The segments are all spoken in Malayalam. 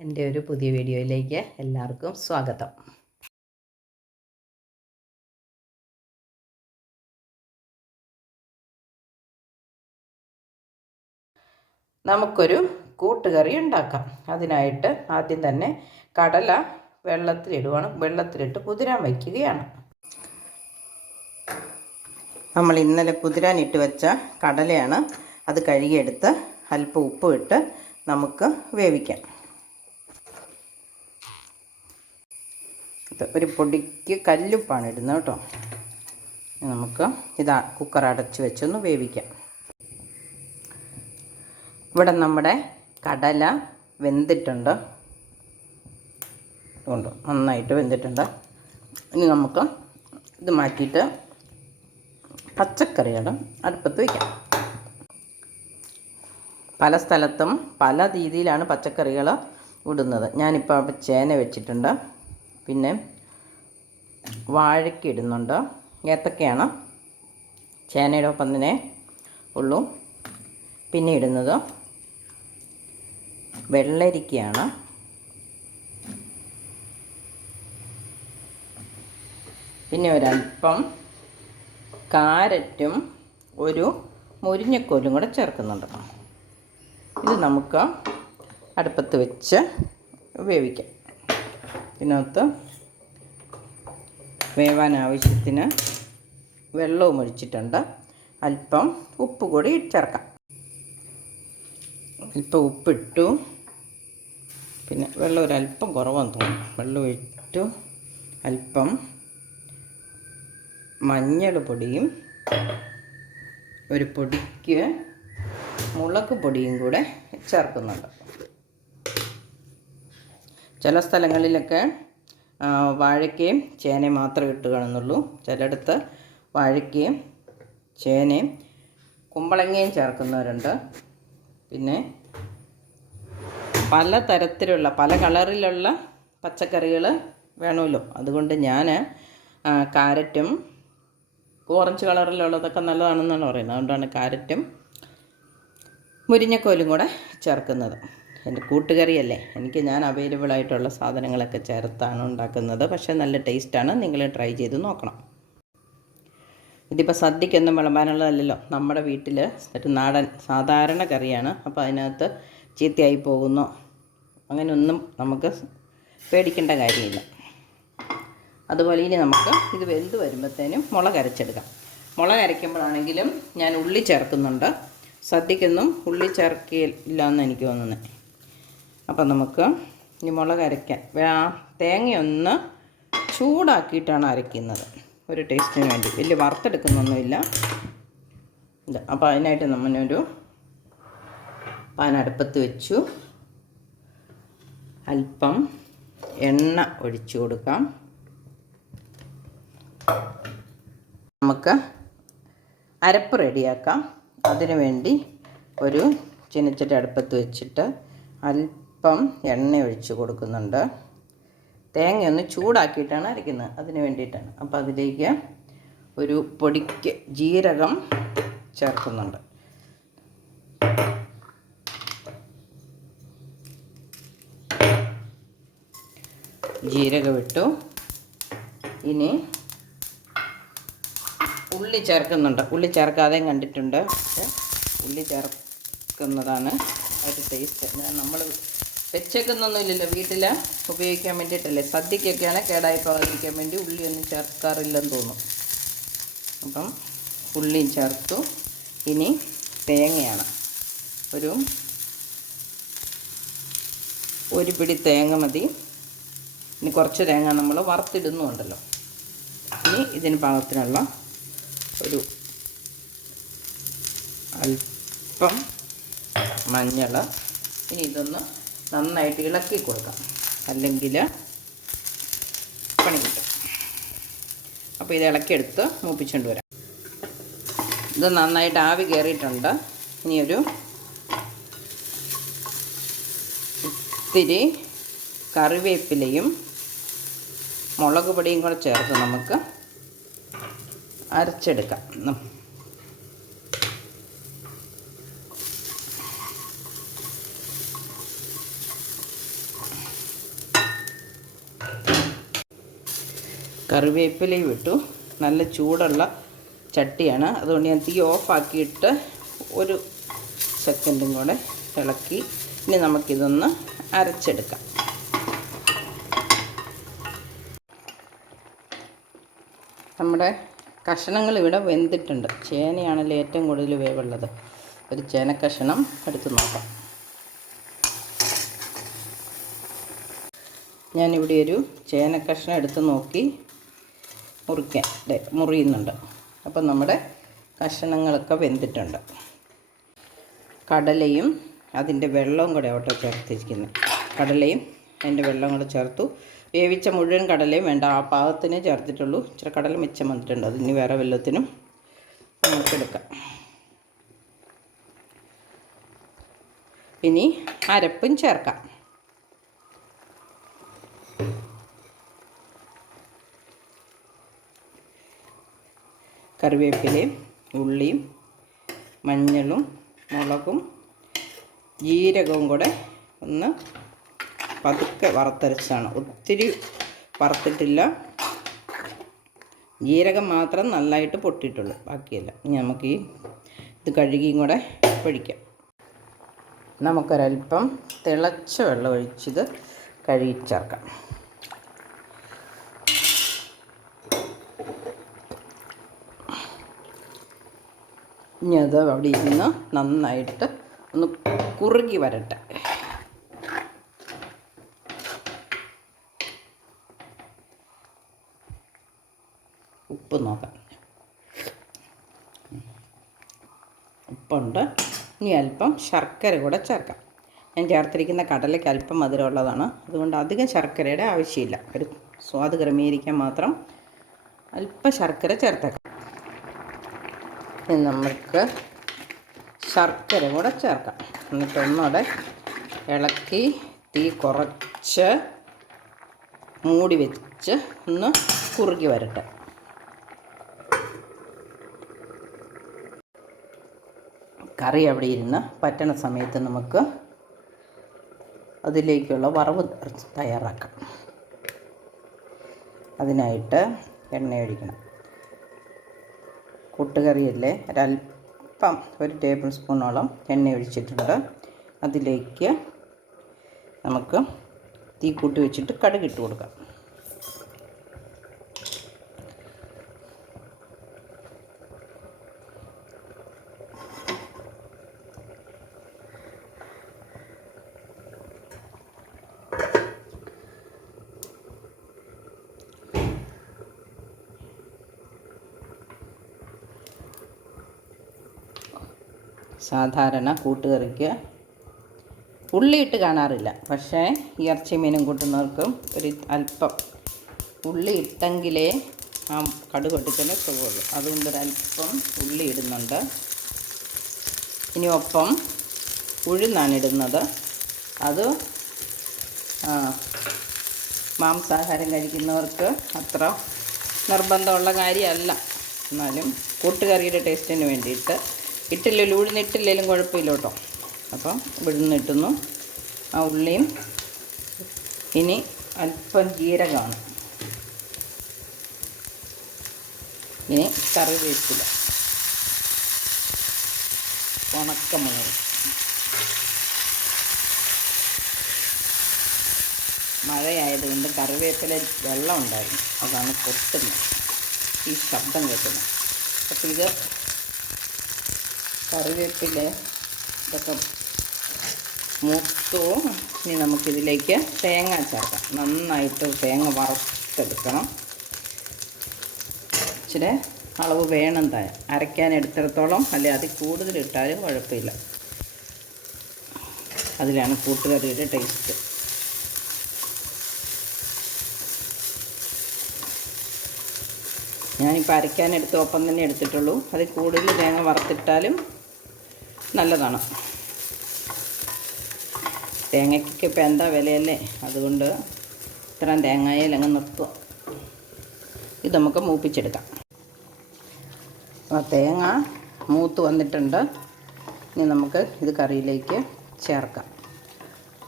എന്റെ ഒരു പുതിയ വീഡിയോയിലേക്ക് എല്ലാവർക്കും സ്വാഗതം. നമുക്കൊരു കൂട്ടുകറി ഉണ്ടാക്കാം. അതിനായിട്ട് ആദ്യം തന്നെ കടല വെള്ളത്തിലിടുവാണ്. വെള്ളത്തിലിട്ട് കുതിരാൻ വയ്ക്കുകയാണ്. നമ്മൾ ഇന്നലെ കുതിരാനിട്ട് വെച്ച കടലയാണ് അത് കഴുകിയെടുത്ത് അല്പം ഉപ്പ് ഇട്ട് നമുക്ക് വേവിക്കാം. ഇത് ഒരു പൊടിക്ക് കല്ലുപ്പാണ് ഇടുന്നത് കേട്ടോ. നമുക്ക് ഇതാ കുക്കർ അടച്ച് വെച്ചൊന്ന് വേവിക്കാം. ഇവിടെ നമ്മുടെ കടല വെന്തിട്ടുണ്ട്. ഉണ്ട് നന്നായിട്ട് വെന്തിട്ടുണ്ട്. ഇനി നമുക്ക് ഇത് മാറ്റിയിട്ട് പച്ചക്കറികൾ അടുപ്പത്ത് വയ്ക്കാം പല സ്ഥലത്തും പല രീതിയിലാണ് പച്ചക്കറികൾ ഇടുന്നത്. ഞാനിപ്പോൾ ചേന വെച്ചിട്ടുണ്ട്. പിന്നെ വാഴയ്ക്ക് ഇടുന്നുണ്ട്. ഏത്തക്കയാണ് ചേനയുടെ ഒപ്പം തന്നെ ഉള്ളു. പിന്നെ ഇടുന്നത് വെള്ളരിക്കയാണ്. പിന്നെ ഒരല്പം കാരറ്റും ഒരു മുരിഞ്ഞക്കോലും കൂടെ ചേർക്കുന്നുണ്ട്. ഇത് നമുക്ക് അടുപ്പത്ത് വെച്ച് വേവിക്കാം ഇതിനകത്ത് വേവാൻ ആവശ്യത്തിന് വെള്ളവും ഒഴിച്ചിട്ടുണ്ട്. അല്പം ഉപ്പ് കൂടി ചേർക്കാം. അല്പം ഉപ്പിട്ടു. പിന്നെ വെള്ളം ഒരല്പം കുറവാന്ന് തോന്നുന്നു. വെള്ളം ഇട്ടു അല്പം മഞ്ഞൾ പൊടിയും ഒരു പൊടിക്ക് മുളക് പൊടിയും കൂടെ ചേർക്കുന്നുണ്ട്. ചില സ്ഥലങ്ങളിലൊക്കെ വാഴയ്ക്കയും ചേനയും മാത്രമേ ഇട്ട് കാണുന്നുള്ളൂ. ചിലയിടത്ത് വാഴയ്ക്കയും ചേനയും കുമ്പളങ്ങയും ചേർക്കുന്നവരുണ്ട്. പിന്നെ പല തരത്തിലുള്ള പല കളറിലുള്ള പച്ചക്കറികൾ വേണമല്ലോ. അതുകൊണ്ട് ഞാൻ കാരറ്റും ഓറഞ്ച് കളറിലുള്ളതൊക്കെ നല്ലതാണെന്നാണ് പറയുന്നത്. അതുകൊണ്ടാണ് കാരറ്റും മുരിഞ്ഞക്കോലും കൂടെ ചേർക്കുന്നത്. എന്റെ കൂട്ടുകറിയല്ലേ? എനിക്ക് ഞാൻ അവൈലബിൾ ആയിട്ടുള്ള സാധനങ്ങളൊക്കെ ചേർത്താണ് ഉണ്ടാക്കുന്നത്. പക്ഷേ നല്ല ടേസ്റ്റാണ് നിങ്ങൾ ട്രൈ ചെയ്ത് നോക്കണം. ഇതിപ്പോൾ സദ്യക്കൊന്നും വിളമ്പാനുള്ളതല്ലല്ലോ. നമ്മുടെ വീട്ടിൽ ഒരു നാടൻ സാധാരണ കറിയാണ്. അപ്പോൾ അതിനകത്ത് ചീത്തയായി പോകുന്നു. അങ്ങനെയൊന്നും നമുക്ക് പേടിക്കേണ്ട കാര്യമില്ല. അതുപോലെ ഇനി നമുക്ക് ഇത് വെന്ത് വരുമ്പോഴത്തേനും മുളക് അരച്ചെടുക്കാം. മുളക് അരയ്ക്കുമ്പോഴാണെങ്കിലും ഞാൻ ഉള്ളി ചേർക്കുന്നുണ്ട്. സദ്യക്കൊന്നും ഉള്ളി ചേർക്കില്ല എന്ന് എനിക്ക് തോന്നുന്നത് അപ്പം നമുക്ക് ഈ മുളക് അരയ്ക്കാൻ ആ തേങ്ങയൊന്ന് ചൂടാക്കിയിട്ടാണ് അരയ്ക്കുന്നത്. ഒരു ടേസ്റ്റിന് വേണ്ടി. വലിയ വറുത്തെടുക്കുന്നൊന്നുമില്ല. ഇത് അപ്പോൾ അതിനായിട്ട് നമ്മളൊരു പാനടുപ്പത്ത് വെച്ചു. അല്പം എണ്ണ ഒഴിച്ചു കൊടുക്കാം. നമുക്ക് അരപ്പ് റെഡിയാക്കാം. അതിനു വേണ്ടി ഒരു ചീനച്ചട്ടി അടുപ്പത്ത് വെച്ചിട്ട് അല്പം എണ്ണ ഒഴിച്ച് കൊടുക്കുന്നുണ്ട്. തേങ്ങയൊന്ന് ചൂടാക്കിയിട്ടാണ് അരയ്ക്കുന്നത്. അതിന് വേണ്ടിയിട്ടാണ്. അപ്പോൾ അതിലേക്ക് ഒരു പൊടിക്ക് ജീരകം ചേർക്കുന്നുണ്ട്. ജീരകം ഇട്ടു ഇനി ഉള്ളി ചേർക്കുന്നുണ്ട്. ഉള്ളി ചേർക്കാതെയും കണ്ടിട്ടുണ്ട്. പക്ഷെ ഉള്ളി ചേർക്കുന്നതാണ് ഒരു ടേസ്റ്റ്. നമ്മൾ വെച്ചേക്കുന്നൊന്നുമില്ലല്ലോ വീട്ടിൽ ഉപയോഗിക്കാൻ വേണ്ടിയിട്ടല്ലേ. സദ്യക്കൊക്കെയാണ് കേടായി പോകാതിരിക്കാൻ വേണ്ടി ഉള്ളിയൊന്നും ചേർക്കാറില്ലെന്ന് തോന്നും അപ്പം ഉള്ളിയും ചേർത്തു. ഇനി തേങ്ങയാണ്. ഒരു ഒരു പിടി തേങ്ങ മതി. ഇനി കുറച്ച് തേങ്ങ നമ്മൾ വറുത്തിടുന്നുണ്ടല്ലോ. ഇനി ഇതിന് പാകത്തിനുള്ള ഒരു അല്പം മഞ്ഞൾ ഇനി ഇതൊന്ന് നന്നായിട്ട് ഇളക്കി കൊടുക്കാം. അല്ലെങ്കിൽ പണി കിട്ടും. അപ്പോൾ ഇത് ഇളക്കിയെടുത്ത് മൂപ്പിച്ചുകൊണ്ട് വരാം. ഇത് നന്നായിട്ട് ആവി കയറിയിട്ടുണ്ട് ഇനിയൊരു ഇത്തിരി കറിവേപ്പിലയും മുളക് പൊടിയും കൂടെ ചേർത്ത് നമുക്ക് അരച്ചെടുക്കാം. കറിവേപ്പിലയും ഇട്ടു. നല്ല ചൂടുള്ള ചട്ടിയാണ്. അതുകൊണ്ട് ഞാൻ തീ ഓഫാക്കിയിട്ട് ഒരു സെക്കൻഡും കൂടെ ഇളക്കി. ഇനി നമുക്കിതൊന്ന് അരച്ചെടുക്കാം. നമ്മുടെ കഷണങ്ങൾ ഇവിടെ വെന്തിട്ടുണ്ട്. ചേനയാണല്ലോ ഏറ്റവും കൂടുതൽ വേവുള്ളത്. ഒരു ചേന കഷണം എടുത്ത് നോക്കാം. ഞാനിവിടെ ഒരു ചേന കഷ്ണം എടുത്ത് നോക്കി. മുറിക്കാൻ മുറിയുന്നുണ്ട്. അപ്പം നമ്മുടെ കഷണങ്ങളൊക്കെ വെന്തിട്ടുണ്ട്. കടലയും അതിന്റെ വെള്ളവും കൂടെ ഓട്ടോ ചേർത്തിരിക്കുന്നു. കടലയും അതിന്റെ വെള്ളം കൂടെ ചേർത്തു. വേവിച്ച മുഴുവൻ കടലയും വേണ്ട ആ പാകത്തിനേ ചേർത്തിട്ടുള്ളൂ. ഇച്ചിരി കടല മിച്ചം വന്നിട്ടുണ്ട്. അതിന് വേറെ വെള്ളത്തിനും നമുക്കെടുക്കാം ഇനി അരപ്പും ചേർക്കാം. കറിവേപ്പിലയും ഉള്ളിയും മഞ്ഞളും മുളകും ജീരകവും കൂടെ ഒന്ന് പതുക്കെ വറുത്തരച്ചാണ്. ഒത്തിരി വറുത്തിട്ടില്ല. ജീരകം മാത്രം നന്നായിട്ട് പൊട്ടിയിട്ടുള്ളൂ. ബാക്കിയല്ല ഇനി നമുക്ക് ഈ ഇത് കഴുകിയും കൂടെ പൊഴിക്കാം നമുക്കൊരൽപ്പം തിളച്ച വെള്ളം ഒഴിച്ചത് കഴുകി ചേർക്കാം ഇനി അത് അവിടെ ഇരുന്ന് നന്നായിട്ട് ഒന്ന് കുറുകി വരട്ടെ. ഉപ്പ് നോക്കാം. ഉപ്പുണ്ട്. ഇനി അല്പം ശർക്കര കൂടെ ചേർക്കാം. ഞാൻ ചേർത്തിരിക്കുന്ന കടലയ്ക്ക് അല്പം മധുരമുള്ളതാണ്. അതുകൊണ്ട് അധികം ശർക്കരയുടെ ആവശ്യമില്ല. ഒരു സ്വാദ് ക്രമീകരിക്കാൻ മാത്രം അല്പം ശർക്കര ചേർത്തേക്കാം. നമുക്ക് ശർക്കര കൂടെ ചേർക്കാം. എന്നിട്ട് ഒന്നുകൂടെ ഇളക്കി തീ കുറച്ച് മൂടി വെച്ച് ഒന്ന് കുറുകി വരട്ടെ. കറി അവിടെ ഇരുന്ന് പറ്റണ സമയത്ത് നമുക്ക് അതിലേക്കുള്ള വറവ് തയ്യാറാക്കാം. അതിനായിട്ട് എണ്ണ ഒഴിക്കണം. കൂട്ടുകറിയല്ലേ? ഒരല്പം ഒരു ടേബിൾ സ്പൂണോളം എണ്ണ ഒഴിച്ചിട്ടുണ്ട്. അതിലേക്ക് നമുക്ക് തീ കൂട്ടി വെച്ചിട്ട് കടുകിട്ട് കൊടുക്കാം. സാധാരണ കൂട്ടുകറിക്ക് ഉള്ളിയിട്ട് കാണാറില്ല. പക്ഷേ ഇറച്ചി മീനും കൂട്ടുന്നവർക്കും ഒരു അല്പം ഉള്ളി ഇട്ടെങ്കിലേ ആ കടുക് പൊട്ടിക്കൽ സുഖമുള്ളൂ. അതുകൊണ്ട് ഒരു അല്പം ഉള്ളി ഇടുന്നുണ്ട്. ഇനി ഒപ്പം ഉഴുന്നാണ് ഇടുന്നത്. അത് മാംസാഹാരം കഴിക്കുന്നവർക്ക് അത്ര നിർബന്ധമുള്ള കാര്യമല്ല. എന്നാലും കൂട്ടുകറിയുടെ ടേസ്റ്റിന് വേണ്ടിയിട്ട് ഇട്ടില്ലല്ലോ ഉഴുന്നിട്ടില്ലെങ്കിലും കുഴപ്പമില്ല കേട്ടോ അപ്പം ഇവിടുന്ന് ഇട്ടുന്നു. ആ ഉള്ളിയും ഇനി അല്പം ജീരകമാണ്. ഇനി കറിവേപ്പില. ഉണക്കമുളക്. മഴയായതുകൊണ്ട് കറിവേപ്പില വെള്ളം ഉണ്ടായിരുന്നു അതാണ് പൊട്ടുന്നത് ഈ ശബ്ദം കേൾക്കുന്നത് അപ്പോൾ ഇത് കറിവേപ്പില ഇതൊക്കെ മൂത്തു. ഇനി നമുക്കിതിലേക്ക് തേങ്ങ ചേർക്കാം. നന്നായിട്ട് തേങ്ങ വറുത്തെടുക്കണം. ഇച്ചിരി അളവ് വേണം താൻ അരയ്ക്കാൻ എടുത്തിടത്തോളം അല്ലെ? അതിൽ കൂടുതലിട്ടാലും കുഴപ്പമില്ല. അതിലാണ് കൂട്ടുകറിയുടെ ടേസ്റ്റ്. ഞാനിപ്പോൾ അരയ്ക്കാൻ എടുത്ത് ഒപ്പം തന്നെ എടുത്തിട്ടുള്ളൂ. അതിൽ കൂടുതൽ തേങ്ങ വറുത്തിട്ടാലും നല്ലതാണ്. തേങ്ങയ്ക്കൊക്കെ ഇപ്പം എന്താ വിലയല്ലേ? അതുകൊണ്ട് ഇത്രയും തേങ്ങയിൽ അങ്ങ് നിർത്തുക. ഇത് നമുക്ക് മൂപ്പിച്ചെടുക്കാം. ആ തേങ്ങ മൂത്ത് വന്നിട്ടുണ്ട്. ഇനി നമുക്ക് ഇത് കറിയിലേക്ക് ചേർക്കാം.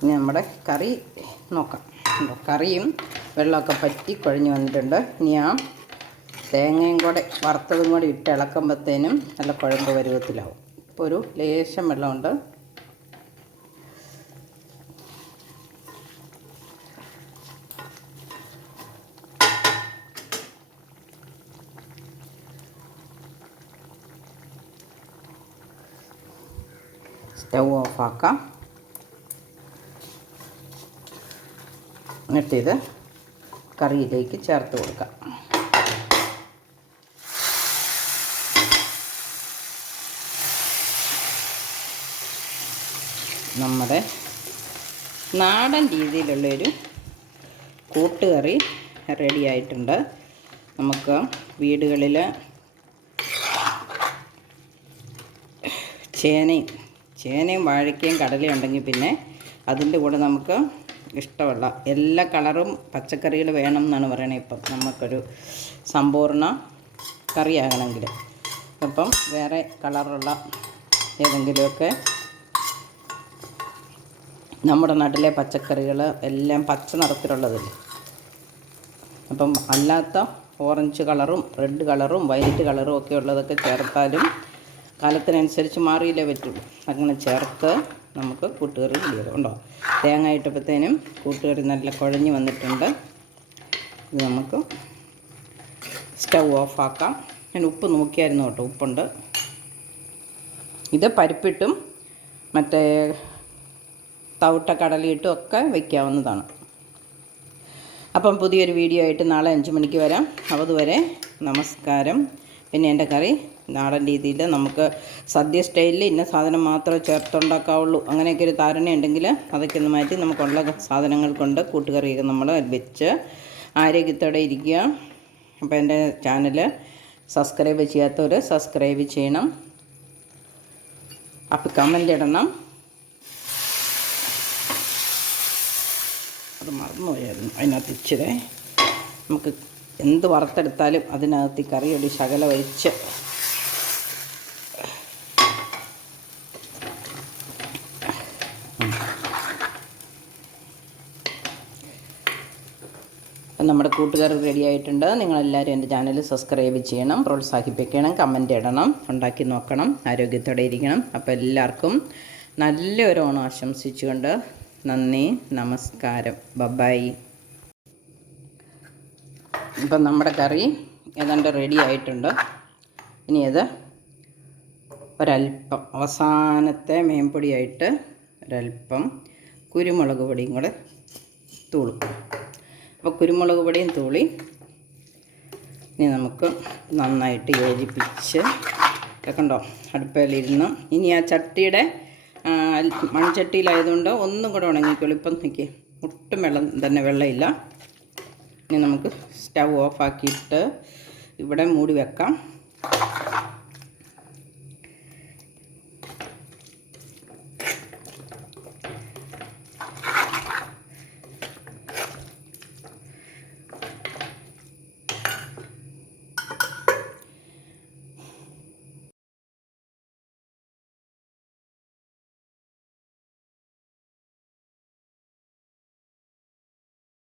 ഇനി നമ്മുടെ കറി നോക്കാം? കറിയും വെള്ളമൊക്കെ പറ്റി കുഴഞ്ഞു വന്നിട്ടുണ്ട്. ഇനി ആ തേങ്ങയും കൂടെ വറുത്തതും കൂടി ഇട്ട് ഇളക്കുമ്പോഴത്തേനും നല്ല കുഴമ്പ് പരുവത്തിലാവും. ഇപ്പോൾ ഒരു ലേശം വെള്ളമുണ്ട്. സ്റ്റൗ ഓഫാക്കാം. എന്നിട്ടിത് കറിയിലേക്ക് ചേർത്ത് കൊടുക്കാം. നമ്മുടെ നാടൻ രീതിയിലുള്ളൊരു കൂട്ടുകറി റെഡി ആയിട്ടുണ്ട്. നമുക്ക് വീടുകളിൽ ചേനയും ചേനയും വാഴയ്ക്കയും കടലയും ഉണ്ടെങ്കിൽ പിന്നെ അതിന്റെ കൂടെ നമുക്ക് ഇഷ്ടമുള്ള എല്ലാ കളറും പച്ചക്കറികൾ വേണം എന്നാണ് പറയണത് ഇപ്പം. നമുക്കൊരു സമ്പൂർണ കറിയാകണമെങ്കിൽ. അപ്പം വേറെ കളറുള്ള ഏതെങ്കിലുമൊക്കെ നമ്മുടെ നാട്ടിലെ പച്ചക്കറികൾ എല്ലാം പച്ച നിറത്തിലുള്ളതല്ലേ? അപ്പം അല്ലാത്ത ഓറഞ്ച് കളറും റെഡ് കളറും വൈലറ്റ് കളറും ഒക്കെ ഉള്ളതൊക്കെ ചേർത്താലും കാലത്തിനനുസരിച്ച് മാറിയില്ലേ പറ്റുള്ളൂ അങ്ങനെ ചേർത്ത് നമുക്ക് കൂട്ടുകറി റെഡിയാകും ഉണ്ടോ തേങ്ങ ഇട്ടപ്പോഴത്തേനും കൂട്ടുകറി നല്ല കുഴഞ്ഞ് വന്നിട്ടുണ്ട്. ഇത് നമുക്ക് സ്റ്റൗ ഓഫാക്കാം ഞാൻ ഉപ്പ് നോക്കിയായിരുന്നു കേട്ടോ ഉപ്പുണ്ട്. ഇത് പരിപ്പിട്ടും മറ്റേ തവിട്ട കടലയിട്ടും ഒക്കെ വയ്ക്കാവുന്നതാണ് അപ്പം പുതിയൊരു വീഡിയോ ആയിട്ട് നാളെ അഞ്ച് മണിക്ക് വരാം. അതുവരെ നമസ്കാരം. പിന്നെ എന്റെ കറി നാടൻ രീതിയിൽ നമുക്ക് സദ്യ സ്റ്റൈലിൽ ഇന്ന സാധനം മാത്രമേ ചേർത്തുണ്ടാക്കാവുള്ളൂ. അങ്ങനെയൊക്കെ ഒരു ധാരണ ഉണ്ടെങ്കിൽ അതൊക്കെ ഒന്ന് മാറ്റി നമുക്കുള്ള സാധനങ്ങൾ കൊണ്ട് കൂട്ടുകറിയൊക്കെ നമ്മൾ വെച്ച് ആരോഗ്യത്തോടെ ഇരിക്കുക. അപ്പോൾ എന്റെ ചാനൽ സബ്സ്ക്രൈബ് ചെയ്യാത്തവർ സബ്സ്ക്രൈബ് ചെയ്യണം. അപ്പോൾ കമന്റ് ഇടണം. അത് മറന്നുപോയായിരുന്നു അതിനകത്ത് ഇച്ചിരി നമുക്ക് എന്ത് വറുത്തെടുത്താലും അതിനകത്ത് ഈ കറിയൊടി ശകല അപ്പം നമ്മുടെ കൂട്ടുകാർ റെഡിയായിട്ടുണ്ട് നിങ്ങളെല്ലാവരും എന്റെ ചാനൽ സബ്സ്ക്രൈബ് ചെയ്യണം പ്രോത്സാഹിപ്പിക്കണം കമന്റ് ഇടണം ഉണ്ടാക്കി നോക്കണം ആരോഗ്യത്തോടെ ഇരിക്കണം. അപ്പോൾ എല്ലാവർക്കും നല്ലൊരു ഓണം ആശംസിച്ചുകൊണ്ട് നന്ദി നമസ്കാരം. ബബായി. ഇപ്പം നമ്മുടെ കറി ഏതാണ്ട് റെഡി ആയിട്ടുണ്ട്. ഇനി അത് ഒരല്പം അവസാനത്തെ മേൻപൊടിയായിട്ട് ഒരല്പം കുരുമുളക് പൊടിയും കൂടെ തൂളും. അപ്പോൾ കുരുമുളക് പൊടിയും തൂളി ഇനി നമുക്ക് നന്നായിട്ട് യോജിപ്പിച്ച് കണ്ടോ അടുപ്പയിലിരുന്ന് ഇനി ആ ചട്ടിയുടെ മൺചട്ടിയിലായതുകൊണ്ട് ഒന്നും കൂടെ ഉണങ്ങിക്കോളും. ഇപ്പം നോക്കിയേ ഒട്ടും വെള്ളം തന്നെ വെള്ളമില്ല. ഇനി നമുക്ക് സ്റ്റവ് ഓഫാക്കിയിട്ട് ഇവിടെ മൂടി വെക്കാം.